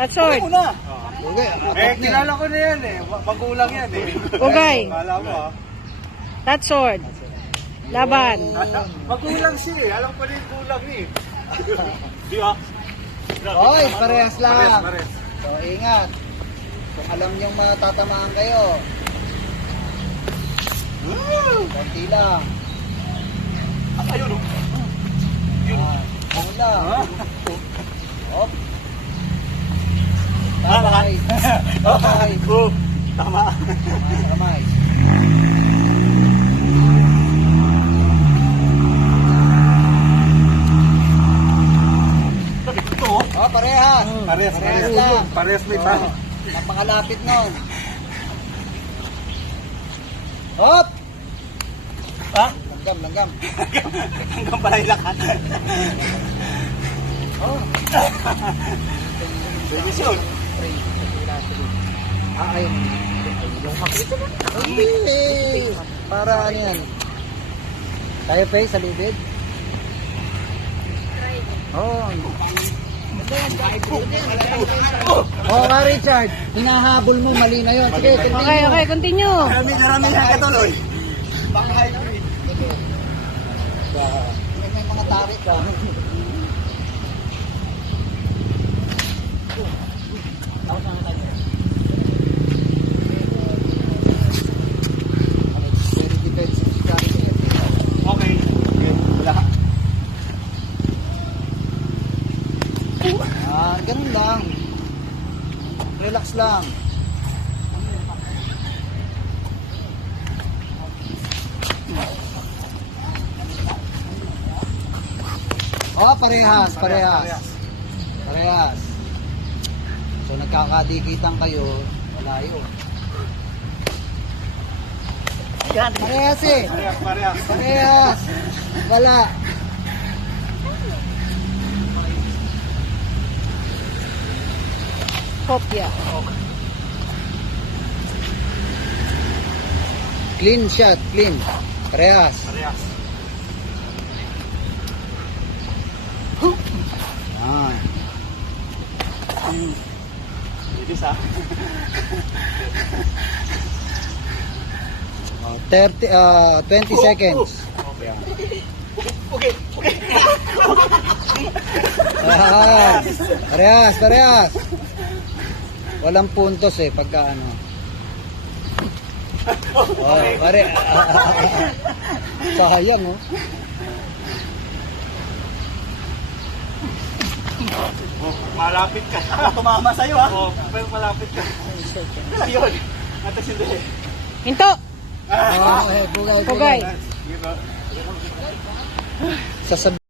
That's all. Una. Okay, Kilala ko na yan eh. Magulang yan eh. Ugay. Kala mo ah. That's sword. Laban. Magulang siya eh. Alam ko na yung kulang eh. Di ba? Oy, parehas lang. Pares. So, ingat. Kung alam niyong matatamaan kayo. Konti lang. Ayun oh. Ako lang. Hop. Tama ka? Kamay. Kamay. Tama. Kamay. Ito oh. Oh, parehas. Pares lang. Pares may tama. Napakalapit nun. Hop! Ha? Langgam. Hanggang pala yung lakat. Oh. Servisyon. Ayun. Yung makita na. Hindi. Para ano yan? Tayo pa sa libid? Oh. Oh, ka Richard. Hinahabol mo, mali na yun. Sige, continue. Okay, continue. Marami yan katuloy. May mga tarik ka. Very defensive si Kari. Okay. Wala. Ganun lang. Relax lang. Oh, parehas. So, nagkakadikitan kayo, malayo. Parehas eh. Parehas. Wala. Kopya. Clean shot, clean. Parehas. Ah. Ibis ah. 20 seconds. Okay. Parehas. Walang puntos eh pagka ano. Oh, pare. Sayang oh. Malapit ka. Tumama sa'yo ah. Pero malapit ka. Ayun. Atas hindi. Hinto. Bugay. Pugay. Sasabihin